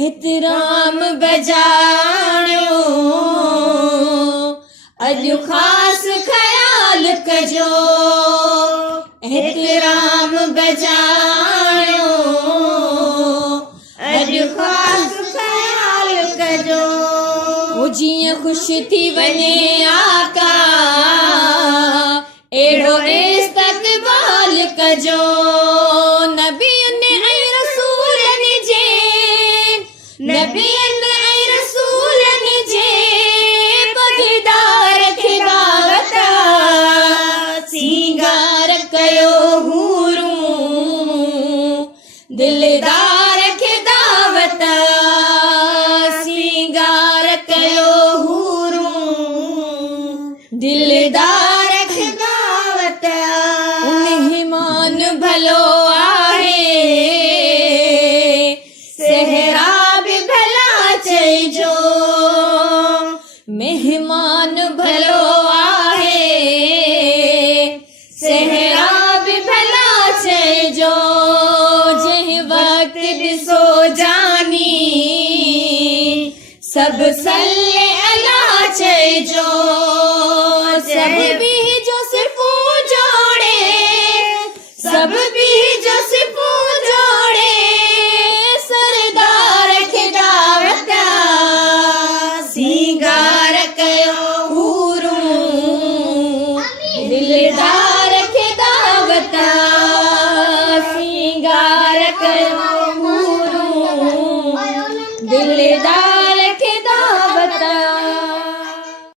एहतराम बजाणो अॼु ख़ासि ख़याल कजो एहतराम बजाणो अॼु ख़ासि ख़याल कजो जीअं ख़ुशि थी वञे आका अहिड़ो इस्तक़बाल कजो नबियुनि ऐं रसूलनि जे नबियुनि ऐं रसूलनि जे पगदार खे दावत सींगार कयो हूरूं दिलदार खे दावत सींगार कयो हूरूं दिलदार खे दावत मेहमान भलो आहे सहरा बि भला चइजो मेहमान भलो आहे सहरा बि भला चइजो जंहिं वक़्तु ॾिसो जानी सभु सल्ले अला चइजो सभु बीजो सिफ़ूं जोड़े सभु बीजो सिफ़ूं जोड़े सरदार खे दावत सींगार कयो हूरूं दिलदार खे दावत सींगार कयो हूरूं दिलदार